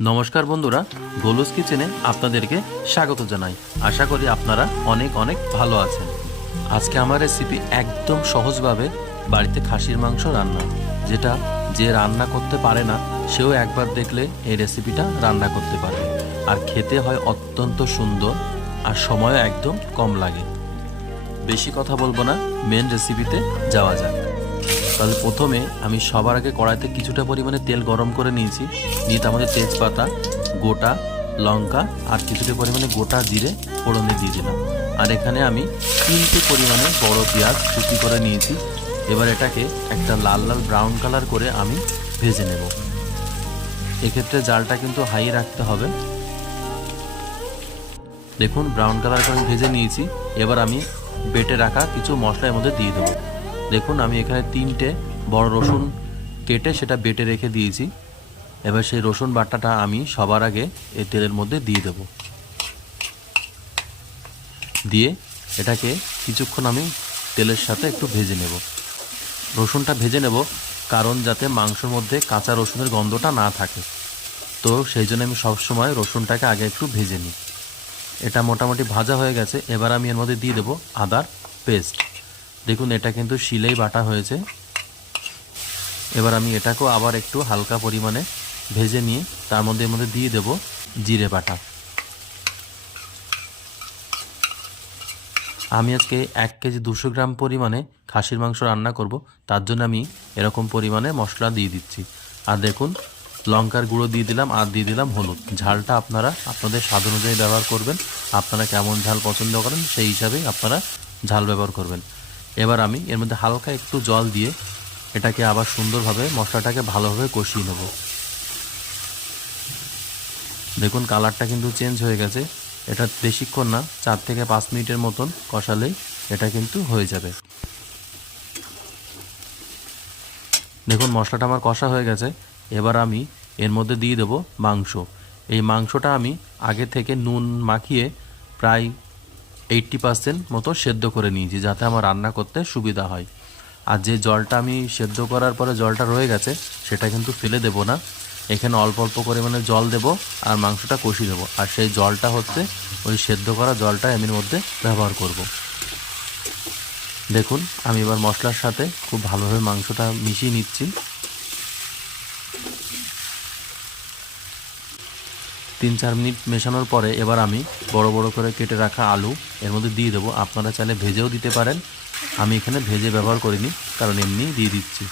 নমস্কার বন্ধুরা, গোলুস কিচেনে আপনাদেরকে স্বাগত জানাই। আশা করি আপনারা অনেক অনেক ভালো আছেন। আজকে আমার রেসিপি একদম সহজভাবে বাড়িতে খাসির মাংস রান্না, যেটা যে রান্না করতে পারে না সেও একবার দেখলে এই রেসিপিটা রান্না করতে পারবে। আর খেতে হয় অত্যন্ত সুন্দর, আর সময়ও একদম কম লাগে। বেশি কথা বলবো না, মেন রেসিপিতে যাওয়া যাক। তাহলে প্রথমে আমি সবার আগে কড়াইতে কিছুটা পরিমাণে তেল গরম করে নিয়েছি। নিয়ে তার মধ্যে তেজপাতা, গোটা লঙ্কা আর কিছুটা পরিমাণে গোটা জিরে ফোড়নে দিয়ে দিলাম। আর এখানে আমি 3টে পরিমাণে বড় পেঁয়াজ কুচি করে নিয়েছি। এবার এটাকে একটা লাল লাল ব্রাউন কালার করে আমি ভেজে নেব। এক্ষেত্রে জালটা কিন্তু হাই রাখতে হবে। দেখুন ব্রাউন কালার করে ভেজে নিয়েছি। এবার আমি বেটে রাখা কিছু মশলা এর মধ্যে দিয়ে দেবো। দেখুন আমি এখানে 3টে বড় রসুন কেটে সেটা বেটে রেখে দিয়েছি। এবার সেই রসুন বাটাটা আমি সবার আগে এই তেলের মধ্যে দিয়ে দেব। দিয়ে এটাকে কিছুক্ষণ আমি তেলের সাথে একটু ভেজে নেব। রসুনটা ভেজে নেব কারণ যাতে মাংসের মধ্যে কাঁচা রসুনের গন্ধটা না থাকে। তো সেই জন্য আমি সবসময় রসুনটাকে আগে একটু ভেজে নিই। এটা মোটামুটি ভাজা হয়ে গেছে। এবার আমি এর মধ্যে দিয়ে দেবো আদার পেস্ট। দেখুন এটা কিন্তু শিলেই বাটা হয়েছে। এবার আমি এটাকেও আবার একটু হালকা পরিমাণে ভেজে নিয়ে তার মধ্যে দিয়ে দেব জিরে বাটা। আমি আজকে 1 কেজি 200 গ্রাম পরিমাণে খাসির মাংস রান্না করব, তার জন্য আমি এরকম পরিমাণে মশলা দিয়ে দিচ্ছি। আর দেখুন লঙ্কার গুঁড়ো দিয়ে দিলাম আর দিয়ে দিলাম হলুদ। ঝালটা আপনারা আপনাদের স্বাদ অনুযায়ী ব্যবহার করবেন। আপনারা কেমন ঝাল পছন্দ করেন সেই হিসাবেই আপনারা ঝাল ব্যবহার করবেন। এবার আমি এর মধ্যে হালকা একটু জল দিয়ে এটাকে আবার সুন্দরভাবে মশলাটাকে ভালোভাবে কষিয়ে নেব। দেখুন কালারটা কিন্তু চেঞ্জ হয়ে গেছে। এটা বেশিক্ষণ না, 4 থেকে 5 মিনিটের মতন কষালেই এটা কিন্তু হয়ে যাবে। দেখুন মশলাটা আমার কষা হয়ে গেছে। এবার আমি এর মধ্যে দিয়ে দেব মাংস। এই মাংসটা আমি আগে থেকে নুন মাখিয়ে প্রায় 80% মতো সেদ্ধ করে নিয়েছি, যাতে আমার রান্না করতে সুবিধা হয়। আর যে জলটা আমি সেদ্ধ করার পরে জলটা রয়ে গেছে সেটা কিন্তু ফেলে দেব না। এখানে অল্প অল্প পরিমাণে জল দেব আর মাংসটা কষিয়ে দেবো। আর সেই জলটা হচ্ছে ওই সেদ্ধ করা জলটা আমি এর মধ্যে ব্যবহার করব। দেখুন আমি এবার মশলার সাথে খুব ভালোভাবে মাংসটা মিশিয়ে নিচ্ছি। 3-4 মিনিট মেশানোর পরে এবার আমি বড় বড় করে কেটে রাখা আলু এর মধ্যে দিয়ে দেবো। আপনারা চাইলে ভেজেও দিতে পারেন। আমি এখানে ভেজে ব্যবহার করিনি, কারণ এমনি দিয়ে দিচ্ছি।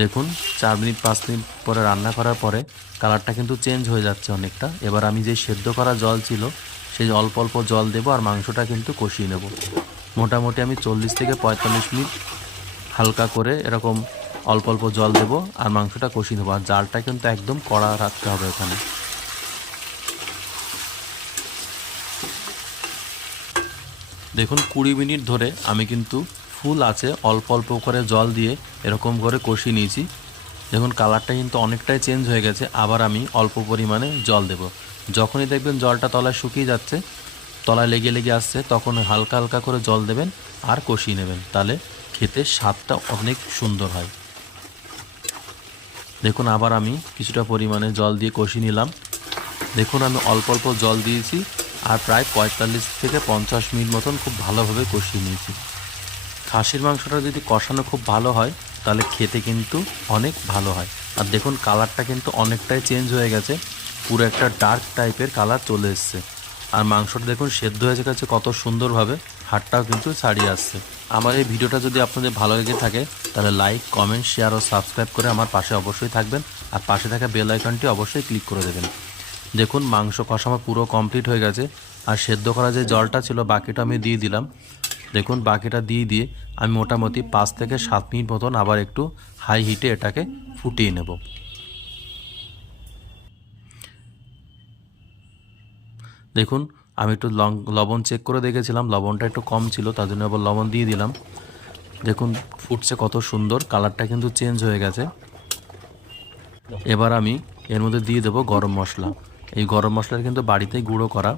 দেখুন 4 মিনিট 5 মিনিট পরে রান্না করার পরে কালারটা কিন্তু চেঞ্জ হয়ে যাচ্ছে অনেকটা। এবার আমি যে সেদ্ধ করা জল ছিল সেই অল্প অল্প জল দেবো আর মাংসটা কিন্তু কষিয়ে নেব। মোটামুটি আমি 40 থেকে 45 মিনিট হালকা করে এরকম অল্প অল্প জল দেবো আর মাংসটা কষিয়ে নেবো। আর জালটা কিন্তু একদম কড়া রাখতে হবে এখানে। দেখুন 20 মিনিট ধরে আমি কিন্তু ফুল আছে অল্প অল্প করে জল দিয়ে এরকম করে কষিয়ে নিয়েছি। দেখুন কালারটা কিন্তু অনেকটাই চেঞ্জ হয়ে গেছে। আবার আমি অল্প পরিমাণে জল দেব। যখনই দেখবেন জলটা তলায় শুকিয়ে যাচ্ছে, তলায় লেগে লেগে আসছে, তখন হালকা হালকা করে জল দেবেন আর কষিয়ে নেবেন। তাহলে খেতে স্বাদটা অনেক সুন্দর হয়। দেখুন আবার আমি কিছুটা পরিমাণে জল দিয়ে কষিয়ে নিলাম। দেখুন আমি অল্প অল্প জল দিয়েছি আর প্রায় 45 থেকে 50 মিনিট মতন খুব ভালোভাবে কষিয়ে নিয়েছি। খাসির মাংসটা যদি কষানো খুব ভালো হয় তাহলে খেতে কিন্তু অনেক ভালো হয়। আর দেখুন কালারটা কিন্তু অনেকটাই চেঞ্জ হয়ে গেছে, পুরো একটা ডার্ক টাইপের কালার চলে এসছে। আর মাংসটা দেখুন সেদ্ধ হয়ে গেছে কত সুন্দরভাবে, হাড়টাও কিন্তু ছাড়িয়ে আসছে। আমার এই ভিডিওটা যদি আপনাদের ভালো লেগে থাকে তাহলে লাইক, কমেন্ট, শেয়ার ও সাবস্ক্রাইব করে আমার পাশে অবশ্যই থাকবেন। আর পাশে থাকা বেল আইকনটি অবশ্যই ক্লিক করে দেবেন। দেখুন মাংস কষা আমার পুরো কমপ্লিট হয়ে গেছে। আর সেদ্ধ করা যে জলটা ছিল বাকিটা আমি দিয়ে দিলাম। দেখুন বাকিটা দিয়ে আমি মোটামুটি 5 থেকে 7 মিনিট মতন আবার একটু হাই হিটে এটাকে ফুটিয়ে নেব। দেখুন আমি একটু লবণ চেক করে দেখেছিলাম, লবণটা একটু কম ছিল, তার জন্য আবার লবণ দিয়ে দিলাম। দেখুন ফুটছে কত সুন্দর, কালারটা কিন্তু চেঞ্জ হয়ে গেছে। এবার আমি এর মধ্যে দিয়ে দেবো গরম মশলা। এই গরম মশলাটা কিন্তু বাড়িতেই গুঁড়ো করা।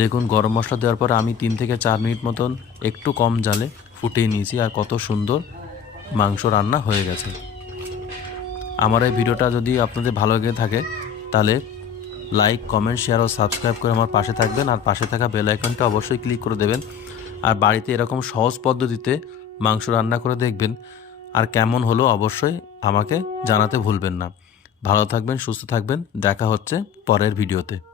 দেখুন গরম মশলা দেওয়ার পরে আমি 3 থেকে 4 মিনিট মতন একটু কম জালে ফুটিয়ে নিয়েছি। আর কত সুন্দর মাংস রান্না হয়ে গেছে। আমার এই ভিডিওটা যদি আপনাদের ভালো লেগে থাকে তাহলে লাইক, কমেন্ট, শেয়ার ও সাবস্ক্রাইব করে আমার পাশে থাকবেন। আর পাশে থাকা বেল আইকনটা অবশ্যই ক্লিক করে দেবেন। আর বাড়িতে এরকম সহজ পদ্ধতিতে মাংস রান্না করে দেখবেন, আর কেমন হলো অবশ্যই আমাকে জানাতে ভুলবেন না। ভালো থাকবেন, সুস্থ থাকবেন। দেখা হচ্ছে পরের ভিডিওতে।